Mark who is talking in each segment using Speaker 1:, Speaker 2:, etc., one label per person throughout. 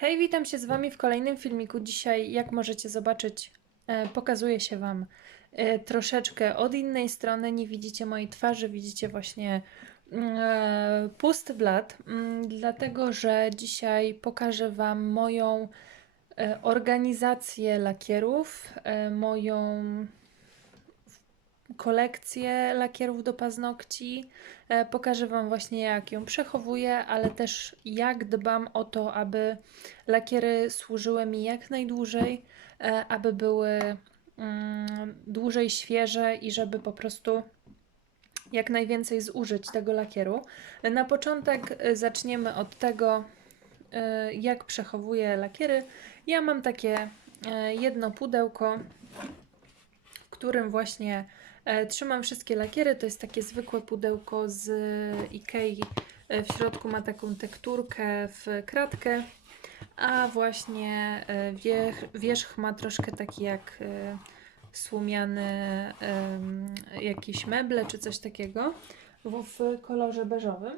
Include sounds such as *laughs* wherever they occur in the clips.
Speaker 1: Hej, witam się z Wami w kolejnym filmiku. Dzisiaj, jak możecie zobaczyć, e, pokazuję się Wam e, troszeczkę od innej strony. Nie widzicie mojej twarzy, widzicie właśnie mm, e, pusty blat, mm, dlatego że dzisiaj pokażę Wam moją organizację lakierów, moją kolekcję lakierów do paznokci. E, Pokażę Wam właśnie, jak ją przechowuję, ale też jak dbam o to, aby lakiery służyły mi jak najdłużej, e, aby były mm, dłużej świeże i żeby po prostu jak najwięcej zużyć tego lakieru. Na początek e, zaczniemy od tego, jak przechowuję lakiery. Ja mam takie jedno pudełko, w którym właśnie trzymam wszystkie lakiery. To jest takie zwykłe pudełko z Ikei. E, W środku ma taką tekturkę w kratkę, a właśnie e, wierzch, wierzch ma troszkę taki jak e, słomiany em, jakieś meble czy coś takiego w, kolorze beżowym.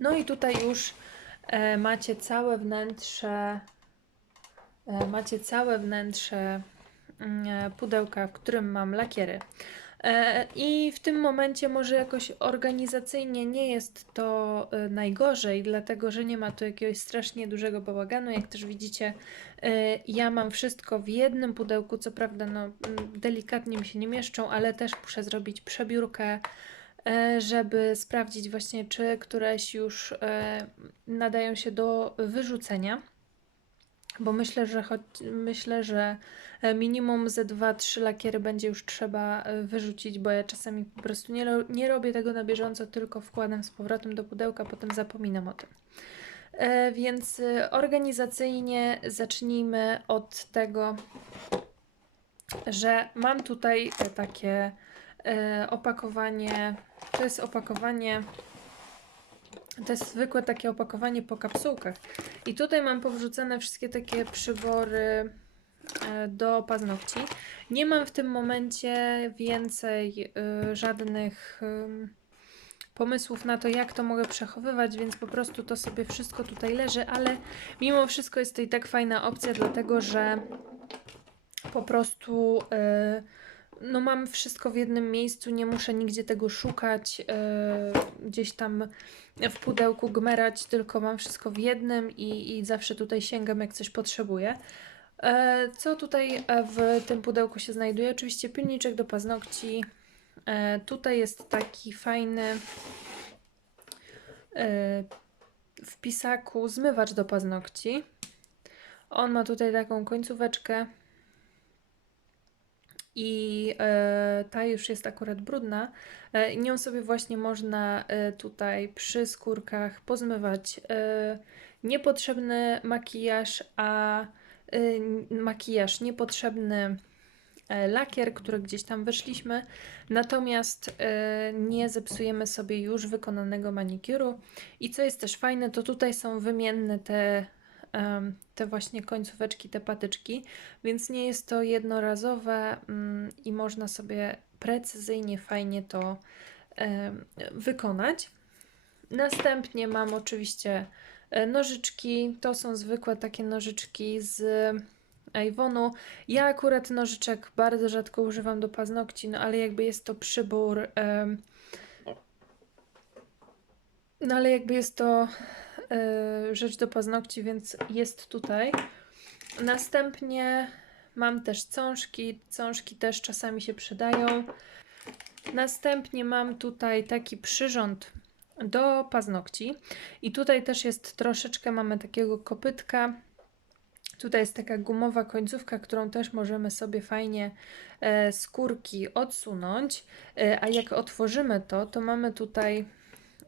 Speaker 1: No i tutaj już e, macie całe wnętrze e, macie całe wnętrze e, pudełka, w którym mam lakiery. E, I w tym momencie może jakoś organizacyjnie nie jest to e, najgorzej, dlatego że nie ma tu jakiegoś strasznie dużego bałaganu. Jak też widzicie, e, ja mam wszystko w jednym pudełku. Co prawda, no, mm, delikatnie mi się nie mieszczą, ale też muszę zrobić przebiórkę, e, żeby sprawdzić właśnie, czy któreś już e, nadają się do wyrzucenia. Bo myślę, że choć, myślę, że e, minimum ze 2-3 lakiery będzie już trzeba e, wyrzucić, bo ja czasami po prostu nie, nie robię tego na bieżąco, tylko wkładam z powrotem do pudełka, potem zapominam o tym. E, więc organizacyjnie zacznijmy od tego, że mam tutaj takie opakowanie. To jest opakowanie. To jest zwykłe takie opakowanie po kapsułkach. I tutaj mam powrzucane wszystkie takie przybory e, do paznokci. Nie mam w tym momencie więcej e, żadnych em, pomysłów na to, jak to mogę przechowywać, więc po prostu to sobie wszystko tutaj leży, ale mimo wszystko jest to i tak fajna opcja, dlatego że po prostu e, no mam wszystko w jednym miejscu, nie muszę nigdzie tego szukać, e, gdzieś tam w pudełku gmerać, tylko mam wszystko w jednym i, i zawsze tutaj sięgam, jak coś potrzebuję. E, Co tutaj e, w tym pudełku się znajduje? Oczywiście pilniczek do paznokci. E, Tutaj jest taki fajny w pisaku zmywacz do paznokci. On ma tutaj taką końcóweczkę i e, ta już jest akurat brudna. E, nią sobie właśnie można e, tutaj przy skórkach pozmywać niepotrzebny makijaż, a makijaż niepotrzebny lakier, który gdzieś tam wyszliśmy, natomiast nie zepsujemy sobie już wykonanego manikuru. I co jest też fajne, to tutaj są wymienne te, te właśnie końcóweczki, te patyczki, więc nie jest to jednorazowe mm, i można sobie precyzyjnie, fajnie to wykonać. Następnie mam oczywiście e, nożyczki. To są zwykłe takie nożyczki z Avonu. Ja akurat nożyczek bardzo rzadko używam do paznokci, no ale jakby jest to przybór. em, no ale jakby jest to e, rzecz do paznokci, więc jest tutaj. Następnie mam też cążki. Cążki też czasami się przydają. Następnie mam tutaj taki przyrząd do paznokci. I tutaj też jest troszeczkę, mamy takiego kopytka. Tutaj jest taka gumowa końcówka, którą też możemy sobie fajnie e, skórki odsunąć. E, a jak otworzymy to, to mamy tutaj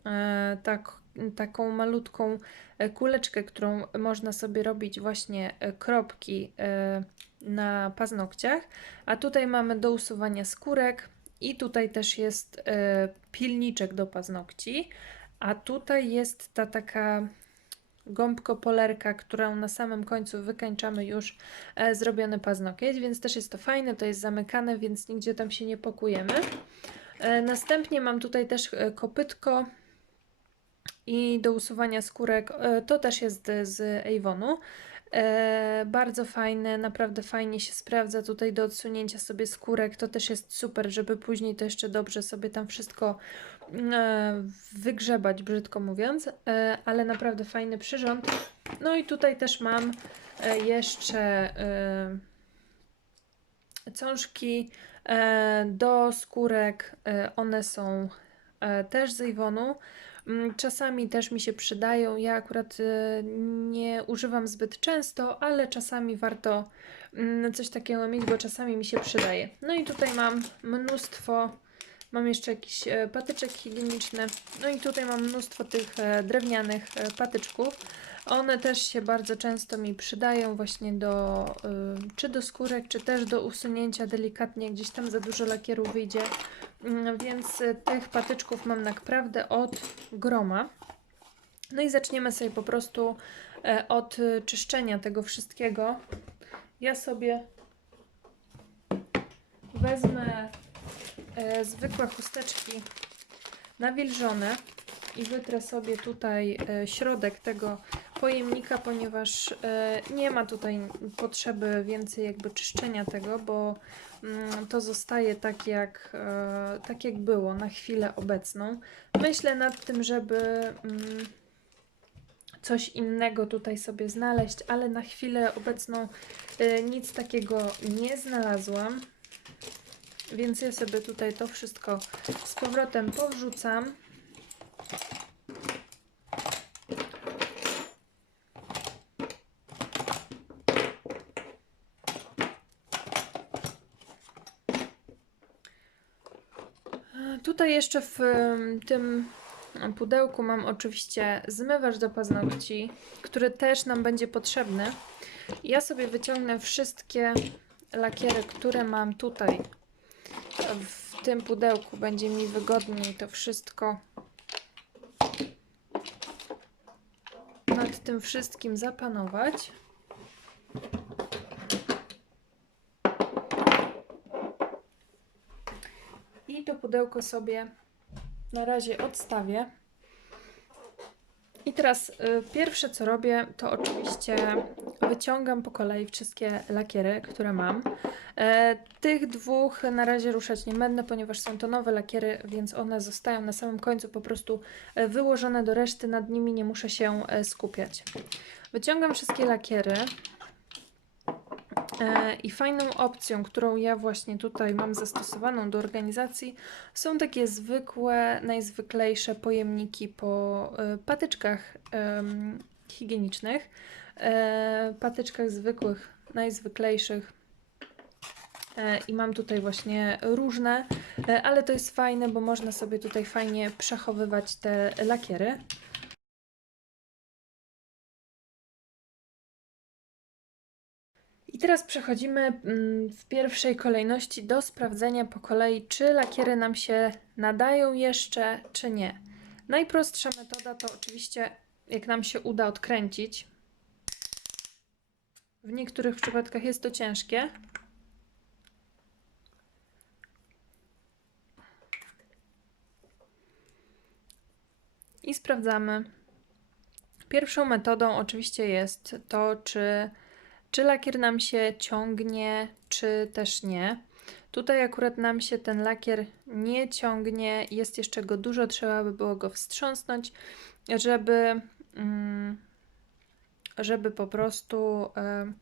Speaker 1: e, tak, taką malutką e, kuleczkę, którą można sobie robić właśnie e, kropki e, na paznokciach. A tutaj mamy do usuwania skórek i tutaj też jest pilniczek do paznokci. A tutaj jest ta taka gąbko-polerka, którą na samym końcu wykańczamy już zrobiony paznokieć, więc też jest to fajne, to jest zamykane, więc nigdzie tam się nie pokujemy. Następnie mam tutaj też kopytko i do usuwania skórek. E, To też jest z Avonu. E, bardzo fajne, naprawdę fajnie się sprawdza tutaj do odsunięcia sobie skórek. To też jest super, żeby później to jeszcze dobrze sobie tam wszystko e, wygrzebać, brzydko mówiąc, ale naprawdę fajny przyrząd. No i tutaj też mam jeszcze cążki do skórek. One są też z Avonu. Mm, Czasami też mi się przydają. Ja akurat e, nie używam zbyt często, ale czasami warto mm, coś takiego mieć, bo czasami mi się przydaje. No i tutaj mam mnóstwo. Mam jeszcze jakiś e, patyczek higieniczny. No i tutaj mam mnóstwo tych e, drewnianych e, patyczków. One też się bardzo często mi przydają właśnie do, y, czy do skórek, czy też do usunięcia delikatnie, gdzieś tam za dużo lakieru wyjdzie. Mm, Więc y, tych patyczków mam naprawdę od groma. No i zaczniemy sobie po prostu e, od y, czyszczenia tego wszystkiego. Ja sobie wezmę zwykłe chusteczki nawilżone i wytrę sobie tutaj środek tego pojemnika, ponieważ e, nie ma tutaj potrzeby więcej jakby czyszczenia tego, bo mm, to zostaje tak jak, e, tak jak było na chwilę obecną. Myślę nad tym, żeby mm, coś innego tutaj sobie znaleźć, ale na chwilę obecną e, nic takiego nie znalazłam. Więc ja sobie tutaj to wszystko z powrotem powrzucam. Tutaj jeszcze w tym pudełku mam oczywiście zmywacz do paznokci, który też nam będzie potrzebny. Ja sobie wyciągnę wszystkie lakiery, które mam tutaj w tym pudełku. Będzie mi wygodniej to wszystko nad tym wszystkim zapanować. I to pudełko sobie na razie odstawię. I teraz y, pierwsze co robię, to oczywiście wyciągam po kolei wszystkie lakiery, które mam. E, tych dwóch na razie ruszać nie będę, ponieważ są to nowe lakiery, więc one zostają na samym końcu po prostu e, wyłożone do reszty, nad nimi nie muszę się e, skupiać. Wyciągam wszystkie lakiery. E, I fajną opcją, którą ja właśnie tutaj mam zastosowaną do organizacji, są takie zwykłe, najzwyklejsze pojemniki po e, patyczkach higienicznych, e, patyczkach zwykłych, najzwyklejszych. I mam tutaj właśnie różne, ale to jest fajne, bo można sobie tutaj fajnie przechowywać te lakiery. I teraz przechodzimy mm, w pierwszej kolejności do sprawdzenia po kolei, czy lakiery nam się nadają jeszcze, czy nie. Najprostsza metoda to oczywiście, jak nam się uda odkręcić. W niektórych przypadkach jest to ciężkie. I sprawdzamy. Pierwszą metodą oczywiście jest to, czy czy lakier nam się ciągnie, czy też nie. Tutaj akurat nam się ten lakier nie ciągnie, jest jeszcze go dużo, trzeba by było go wstrząsnąć, żeby, mm, żeby po prostu e,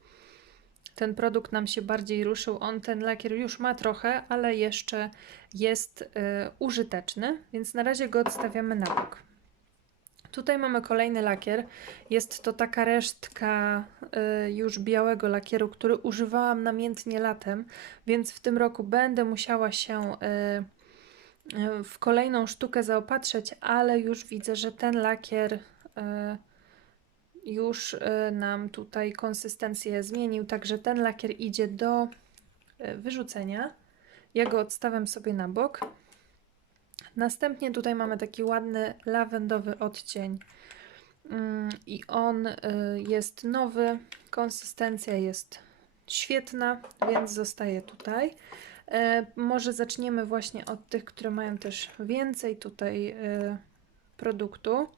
Speaker 1: ten produkt nam się bardziej ruszył. On ten lakier już ma trochę, ale jeszcze jest e, użyteczny, więc na razie go odstawiamy na bok. Tutaj mamy kolejny lakier. Jest to taka resztka y, już białego lakieru, który używałam namiętnie latem, więc w tym roku będę musiała się y, y, w kolejną sztukę zaopatrzeć, ale już widzę, że ten lakier y, już y, nam tutaj konsystencję zmienił, także ten lakier idzie do y, wyrzucenia. Ja go odstawiam sobie na bok. Następnie tutaj mamy taki ładny lawendowy odcień Mm, i on y, jest nowy, konsystencja jest świetna, więc zostaje tutaj. E, Może zaczniemy właśnie od tych, które mają też więcej tutaj y, produktu.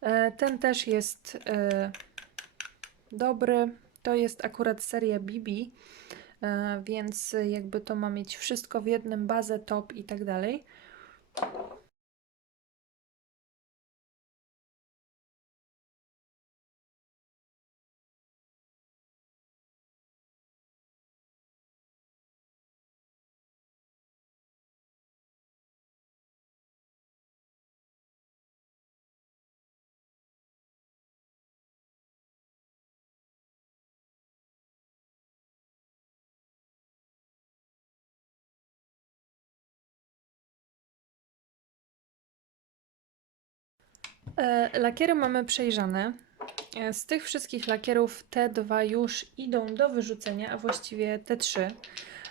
Speaker 1: E, ten też jest e, dobry. To jest akurat seria BB, więc jakby to ma mieć wszystko w jednym, bazę, top i tak dalej. Thank you. Lakiery mamy przejrzane. E, Z tych wszystkich lakierów te dwa już idą do wyrzucenia, a właściwie te trzy.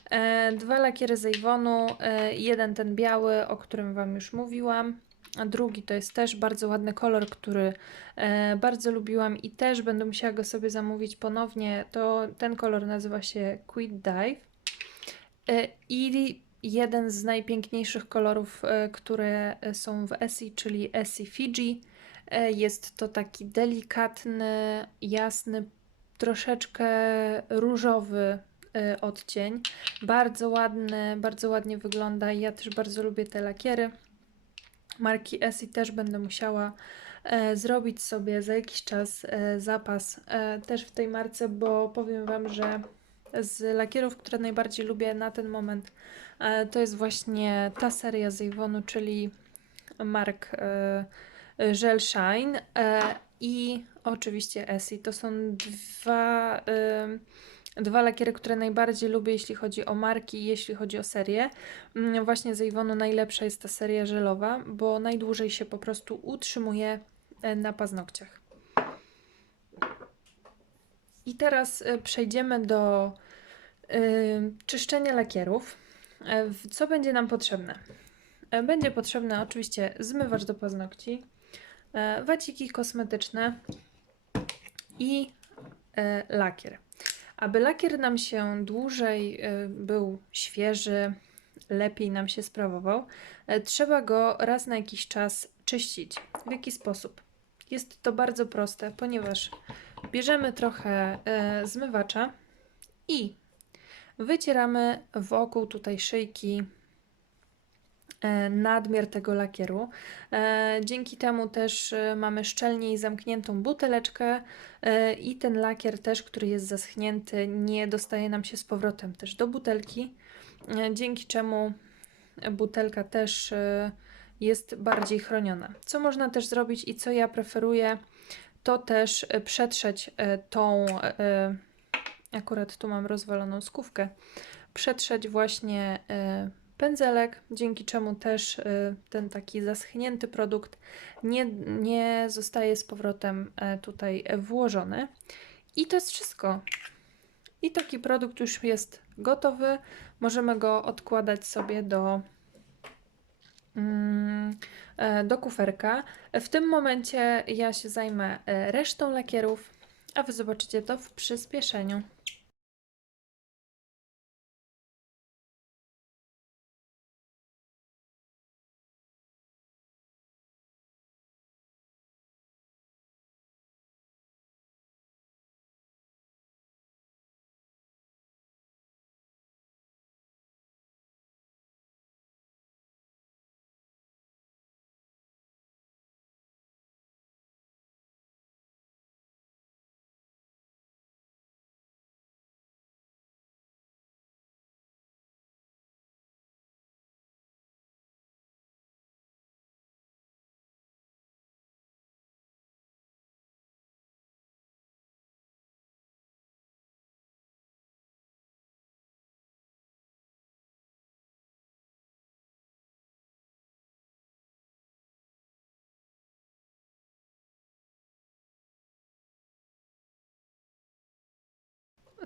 Speaker 1: E, Dwa lakiery z Avonu, e, jeden ten biały, o którym Wam już mówiłam, a drugi to jest też bardzo ładny kolor, który e, bardzo lubiłam i też będę musiała go sobie zamówić ponownie. To ten kolor nazywa się Quid Dive. E, I jeden z najpiękniejszych kolorów, e, które są w Essie, czyli Essie Fiji. E, Jest to taki delikatny, jasny, troszeczkę różowy e, odcień. Bardzo ładny, bardzo ładnie wygląda ja też bardzo lubię te lakiery. Marki Essie też będę musiała e, zrobić sobie za jakiś czas zapas też w tej marce, bo powiem Wam, że z lakierów, które najbardziej lubię na ten moment, to jest właśnie ta seria z czyli mark Gel Shine e, i oczywiście Essie. To są dwa, y, dwa lakiery, które najbardziej lubię, jeśli chodzi o marki i jeśli chodzi o serię. Mm, Właśnie z Avonu najlepsza jest ta seria żelowa, bo najdłużej się po prostu utrzymuje e, na paznokciach. I teraz e, przejdziemy do y, czyszczenia lakierów. Co będzie nam potrzebne? Będzie potrzebny oczywiście zmywacz do paznokci, waciki kosmetyczne i e, lakier. Aby lakier nam się dłużej e, był świeży, lepiej nam się sprawował, e, trzeba go raz na jakiś czas czyścić. W jaki sposób? Jest to bardzo proste, ponieważ bierzemy trochę e, zmywacza i wycieramy wokół tutaj szyjki e, nadmiar tego lakieru. E, Dzięki temu też e, mamy szczelniej zamkniętą buteleczkę e, i ten lakier też, który jest zaschnięty, nie dostaje nam się z powrotem też do butelki, e, dzięki czemu butelka też e, jest bardziej chroniona. Co można też zrobić i co ja preferuję, to też e, przetrzeć e, tą, e, akurat tu mam rozwaloną skówkę, przetrzeć właśnie e, pędzelek, dzięki czemu też y, ten taki zaschnięty produkt nie, nie zostaje z powrotem e, tutaj włożony. I to jest wszystko. I taki produkt już jest gotowy. Możemy go odkładać sobie do, mm, e, do kuferka. W tym momencie ja się zajmę e, resztą lakierów, a Wy zobaczycie to w przyspieszeniu.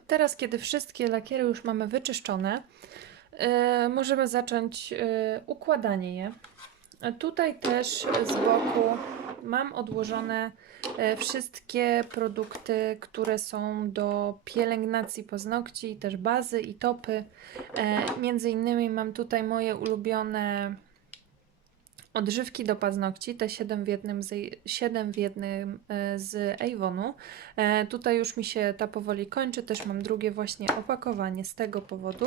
Speaker 1: Teraz, kiedy wszystkie lakiery już mamy wyczyszczone, e, możemy zacząć e, układanie je. E, Tutaj też z boku mam odłożone wszystkie produkty, które są do pielęgnacji paznokci, też bazy i topy. Między innymi mam tutaj moje ulubione odżywki do paznokci, te 7 w jednym z, 7 w jednym e, z Avonu. E, tutaj już mi się ta powoli kończy, też mam drugie właśnie opakowanie z tego powodu.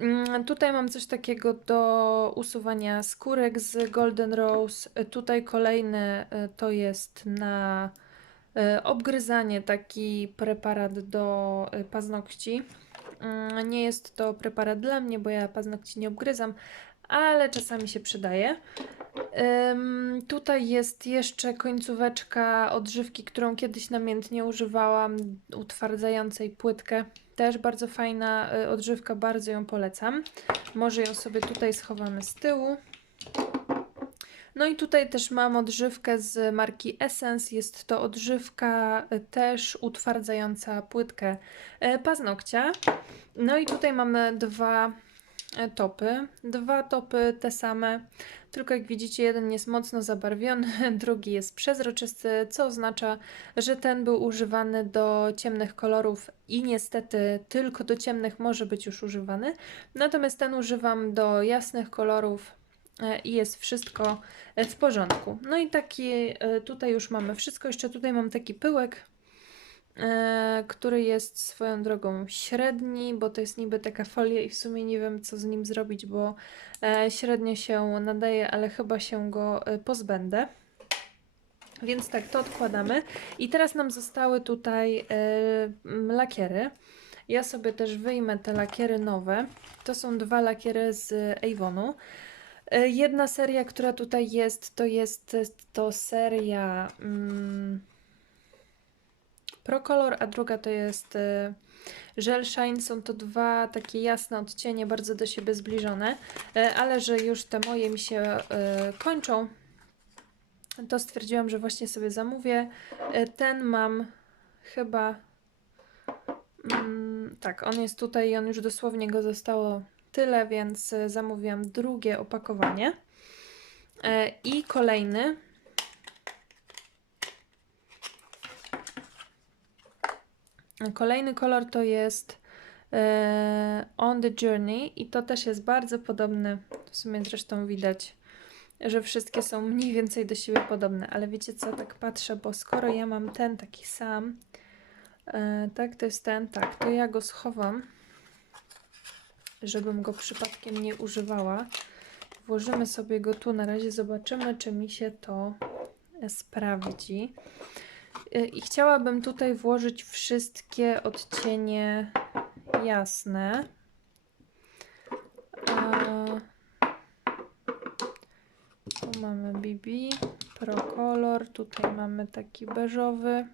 Speaker 1: Mm, Tutaj mam coś takiego do usuwania skórek z Golden Rose. E, Tutaj kolejny e, to jest na obgryzanie taki preparat do paznokci. Mm, Nie jest to preparat dla mnie, bo ja paznokci nie obgryzam, ale czasami się przydaje. Tutaj jest jeszcze końcóweczka odżywki, którą kiedyś namiętnie używałam, utwardzającej płytkę. Też bardzo fajna y, odżywka, bardzo ją polecam. Może ją sobie tutaj schowamy z tyłu. No i tutaj też mam odżywkę z marki Essence. Jest to odżywka y, też utwardzająca płytkę y, paznokcia. No i tutaj mamy dwa e, topy. Dwa topy te same, tylko jak widzicie, jeden jest mocno zabarwiony, *laughs* drugi jest przezroczysty, co oznacza, że ten był używany do ciemnych kolorów i niestety tylko do ciemnych może być już używany. Natomiast ten używam do jasnych kolorów e, i jest wszystko e, w porządku. No i taki e, tutaj już mamy wszystko. Jeszcze tutaj mam taki pyłek e, który jest swoją drogą średni, bo to jest niby taka folia i w sumie nie wiem co z nim zrobić, bo e, średnio się nadaje, ale chyba się go e, pozbędę. Więc tak, to odkładamy. I teraz nam zostały tutaj e, lakiery. Ja sobie też wyjmę te lakiery nowe. To są dwa lakiery z Avonu. E, Jedna seria, która tutaj jest, to jest to seria mm, Procolor, a druga to jest y, Gel Shine. Są to dwa takie jasne odcienie, bardzo do siebie zbliżone, y, ale że już te moje mi się y, kończą, to stwierdziłam, że właśnie sobie zamówię. Ten mam chyba. Mm, tak, on jest tutaj i on już dosłownie go zostało tyle, więc zamówiłam drugie opakowanie. I kolejny. Kolejny kolor to jest e, On the Journey i to też jest bardzo podobny. W sumie zresztą widać, że wszystkie są mniej więcej do siebie podobne, ale wiecie co, tak patrzę, bo skoro ja mam ten taki sam, e, tak, to jest ten, tak, to ja go schowam, żebym go przypadkiem nie używała. Włożymy sobie go tu, na razie zobaczymy, czy mi się to e, sprawdzi. Y, I chciałabym tutaj włożyć wszystkie odcienie jasne. A, Tu mamy BB, Pro Color, tutaj mamy taki beżowy.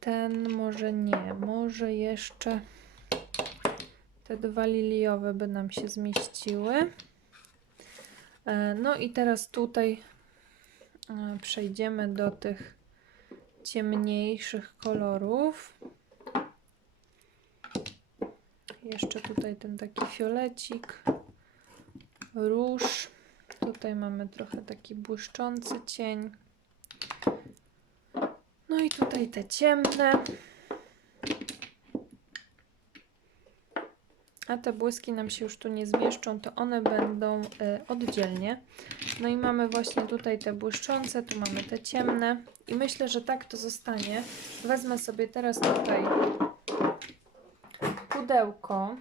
Speaker 1: Ten może nie, może jeszcze te dwa liliowe by nam się zmieściły. E, No i teraz tutaj E, przejdziemy do tych ciemniejszych kolorów. Jeszcze tutaj ten taki fiolecik, róż. Tutaj mamy trochę taki błyszczący cień. No i tutaj te ciemne. A te błyski nam się już tu nie zmieszczą, to one będą y, oddzielnie. No i mamy właśnie tutaj te błyszczące, tu mamy te ciemne. I myślę, że tak to zostanie. Wezmę sobie teraz tutaj pudełko.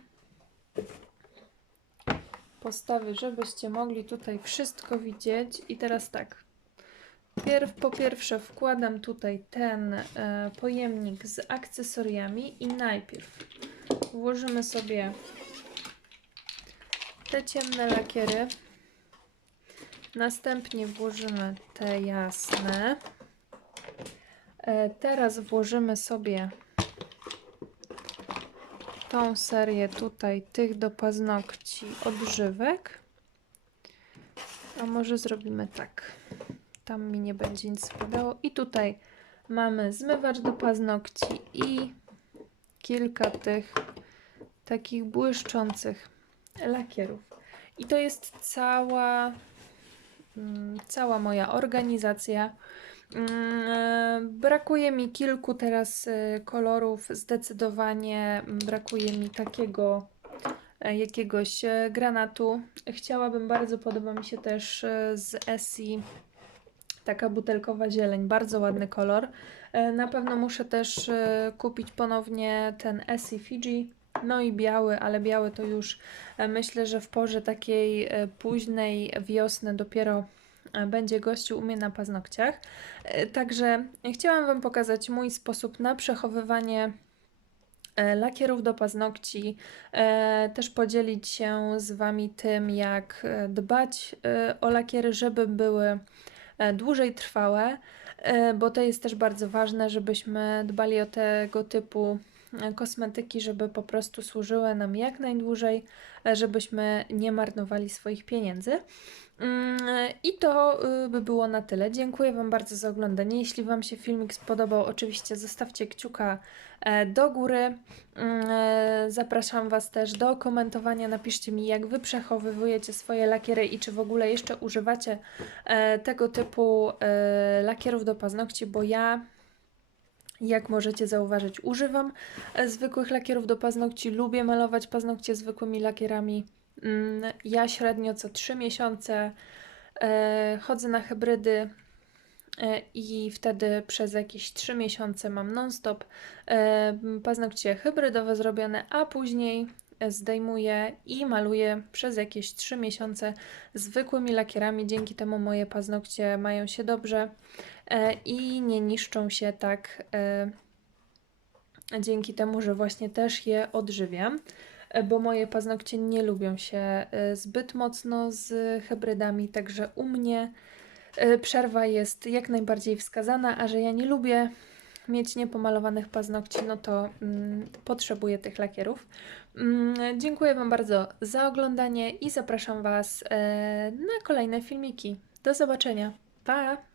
Speaker 1: Postawię, żebyście mogli tutaj wszystko widzieć. I teraz tak. Pierw, po pierwsze wkładam tutaj ten e, pojemnik z akcesoriami i najpierw włożymy sobie te ciemne lakiery. Następnie włożymy te jasne. E, Teraz włożymy sobie tą serię tutaj tych do paznokci odżywek. A może zrobimy tak. Tam mi nie będzie nic spadało. I tutaj mamy zmywacz do paznokci i kilka tych takich błyszczących lakierów. I to jest cała, mm, cała moja organizacja. Mm, e, Brakuje mi kilku teraz e, kolorów, zdecydowanie brakuje mi takiego e, jakiegoś granatu. Chciałabym bardzo, podoba mi się też z Essie taka butelkowa zieleń, bardzo ładny kolor. Na pewno muszę też kupić ponownie ten Essie Fiji, no i biały, ale biały to już e, myślę, że w porze takiej e, późnej wiosny dopiero e, będzie gościu u mnie na paznokciach. Także chciałam Wam pokazać mój sposób na przechowywanie lakierów do paznokci, też podzielić się z Wami tym, jak dbać o lakiery, żeby były dłużej trwałe, bo to jest też bardzo ważne, żebyśmy dbali o tego typu kosmetyki, żeby po prostu służyły nam jak najdłużej, e, żebyśmy nie marnowali swoich pieniędzy. Mm, I to y, by było na tyle. Dziękuję Wam bardzo za oglądanie. Jeśli Wam się filmik spodobał, oczywiście zostawcie kciuka e, do góry. Mm, e, Zapraszam Was też do komentowania. Napiszcie mi, jak Wy przechowujecie swoje lakiery i czy w ogóle jeszcze używacie tego typu lakierów do paznokci, bo ja jak możecie zauważyć, używam e, zwykłych lakierów do paznokci. Lubię malować paznokcie zwykłymi lakierami. Mm, Ja średnio co 3 miesiące e, chodzę na hybrydy e, i wtedy przez jakieś 3 miesiące mam non-stop paznokcie hybrydowe zrobione, a później zdejmuję i maluję przez jakieś 3 miesiące zwykłymi lakierami. Dzięki temu moje paznokcie mają się dobrze e, i nie niszczą się tak e, dzięki temu, że właśnie też je odżywiam, e, bo moje paznokcie nie lubią się zbyt mocno z hybrydami, także u mnie przerwa jest jak najbardziej wskazana, a że ja nie lubię mieć niepomalowanych paznokci, no to mm, potrzebuję tych lakierów. Mm, dziękuję Wam bardzo za oglądanie i zapraszam Was e, na kolejne filmiki. Do zobaczenia. Pa!